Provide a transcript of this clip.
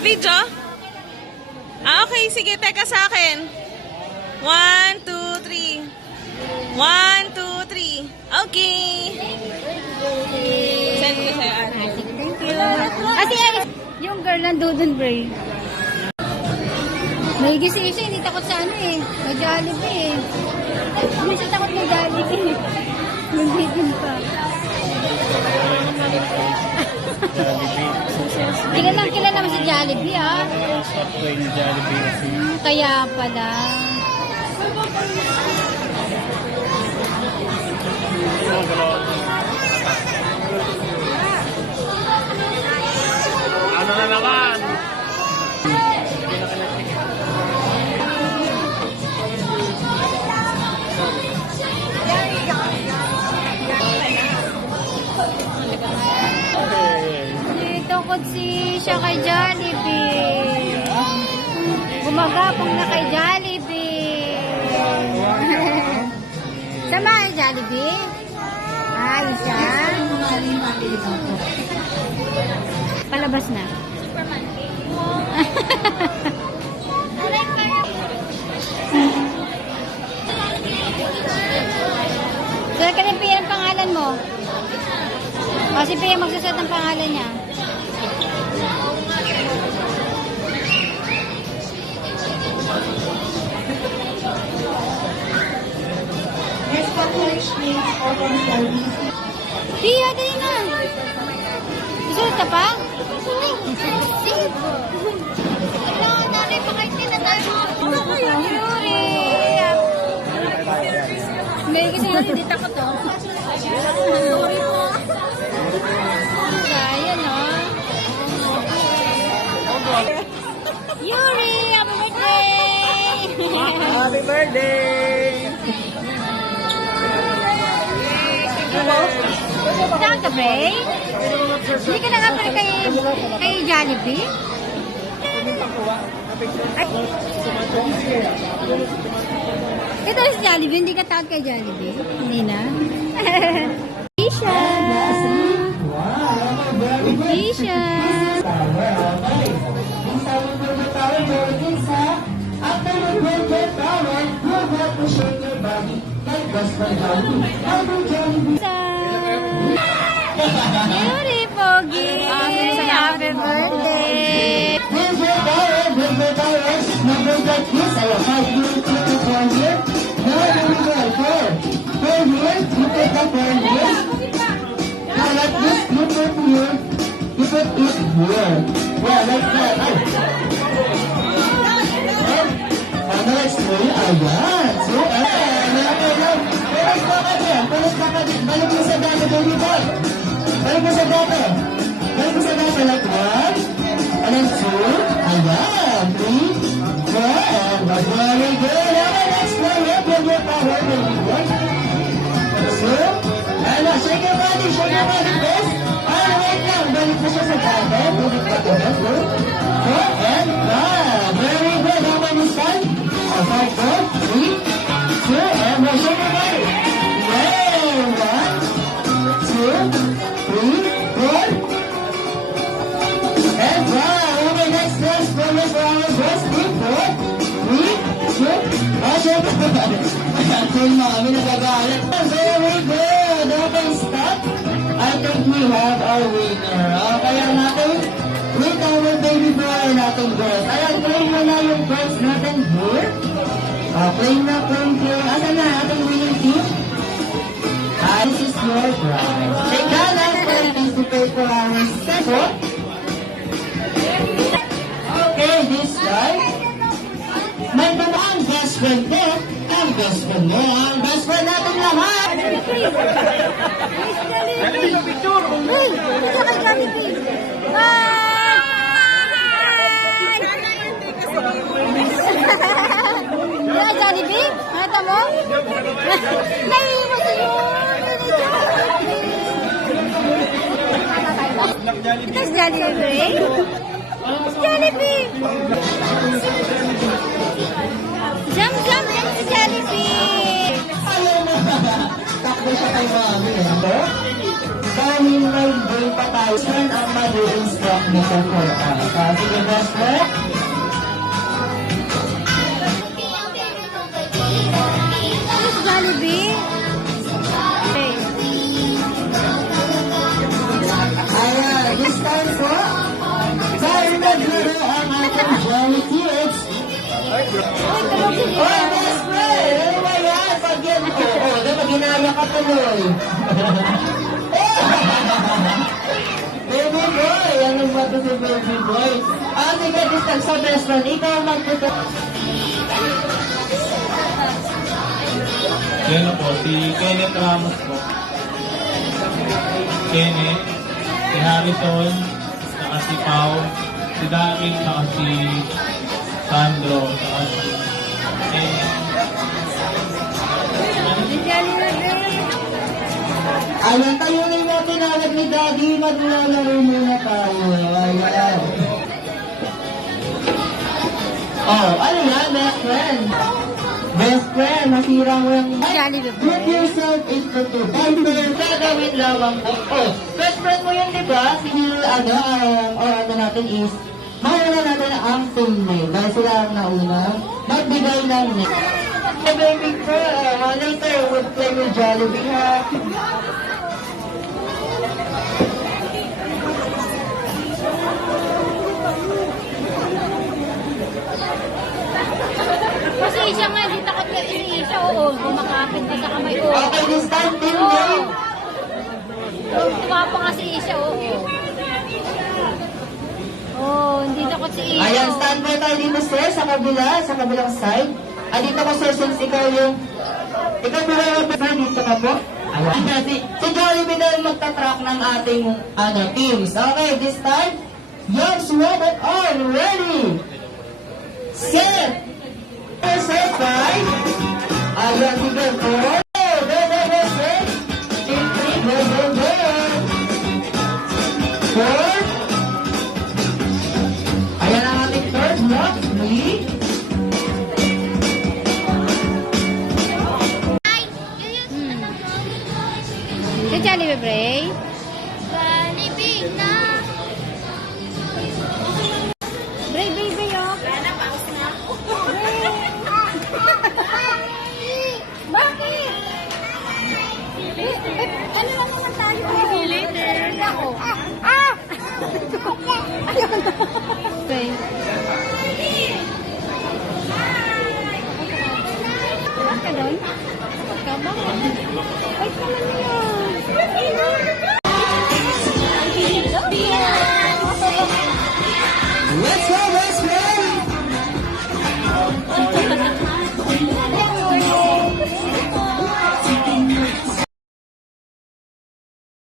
Video? Okay, sige, teka sa akin. 1, 2, 3. 1, 2, 3. Okay. Send ko sa'yo, ate. Thank you. Kasi yung girl nandun, Bray. May gisi siya, hindi takot sa ano eh. May Jollibee eh. Hindi siya takot ng Jollibee. Nandun pa. Kilala naman si Jollibee ah. Kaya pala. Ano na naman? Takot siya kay Jollibee. Gumagapong na kay Jollibee. Sama kay Jollibee? Ay, siya. Palabas na. So, kanipiyan ang pangalan mo. O, si Pia magsaset ng pangalan niya. Pia, dali na. Isuot ka pa? May kasi hindi takot to. Sorry po. Kaya no? Yuri, happy birthday! Happy birthday! Saan ka, Bray? Hindi ka nakapal kay Jollibee? Ay. Ito si Jollibee, hindi ka tawag kay Jollibee? Hindi na. Isha! Isha! Yuri, Pogi! Happy birthday! is here. Yeah, like that. Ay. Ano, let's play. Ayan. So, Pulis ka ka din. Balik mo sa dati, baby boy. Balik mo sa dati. Balik mo sa dati. Like one. And then two. Ayan. Three. Four. And that's very good. Okay, let's play. Build your power, baby boy. So, ano, shake your body, please. Ah, wait lang. Balik mo siya sa dati. Balik ka ka. Good. Four. And one. Very good. How many time? 5, 4, 3, 2, and now shake your body. Yay! 1, 2, 3, 4. And wow! Okay, next. Focus for our first. 3, 4, 3, 2. Oh, shake your body. Ayan, cool na kami nagagalit. Very good. Okay, stop. I think we have our winner. Okay, ang natin with our baby boy and ating girls. Ayan, play mo na yung girls natin here. Playing na. Asan na ating winning team? This is your bride. Take that last participate for our second. Okay, this guy. May ang best friend ko. Ang best friend mo. Ang best friend natin lahat. Jollibee yung picture! Uy, ito kay Jollibee. Bye! Jollibee? Nakita mo? Naiiwas sa'yo! Ito si Jollibee. Jollibee! Jump si Jollibee! Ayaw mo. Takbo siya kay mami. Dahil may day pa tayo, saan ang mag-instruct nito for us? Sige, best friend. Ano si Jollibee? Okay. Ayan, this time po, dahil naglaro ang ating Jolly Kids. Uy, tulog si Oh, best friend! Ano ba yan? Pag-yan ko. Oh, diba ginaya ka tuloy? Baby boy! Ano ba ito si baby boy? Ah, sige, this time sa best friend, ikaw magputo. Yan po, si Kenneth Ramos po. Kenneth, si Harrison, saka si Pao, si David, saka si Sandro, saka si Kenneth. Si Jollibee. Ayan, tayo na yung tinawag ni Daddy. Maglalaro muna tayo. Ayan. Oh, ano yan, best friend? Best friend, nasira mo yung Jollibee. Put yourself into the bumper. Gagawin lamang po. Oh, best friend mo yun, di ba? Sige, ano natin is, mauna natin ang teammate. Dahil sila ang nauna, magbigay ng name. Hey, baby girl, later we'll play with Jollibee, ha? Kasi siya nga, hindi takot ka iniisa. Oo, kumakapit ka sa kamay. Oo. Okay, this time, team Oo. name. Tumapa nga si Isha, oo. Oo, hindi takot si Isha. Ayan, standby tayo dito, sir, sa kabilang side. At dito ko, sir, since ikaw yung... Ikaw mo kayo, sir, dito ka po. Ayan, si Jollibee na yung magtatrack ng ating teams. Okay, this time, young SWAT at all, ready, set, set, right? Ayan, sige, go, set, team 3, go. 4, ayan ang ating third block, 3, Si Jollibee, Bray. Jollibee na. Bray, oh. Bakit? Ano lang naman tayo? Later. Ako. Ayun na. Bray. Bakit ka doon? Bakit ka ba? Wait naman niya.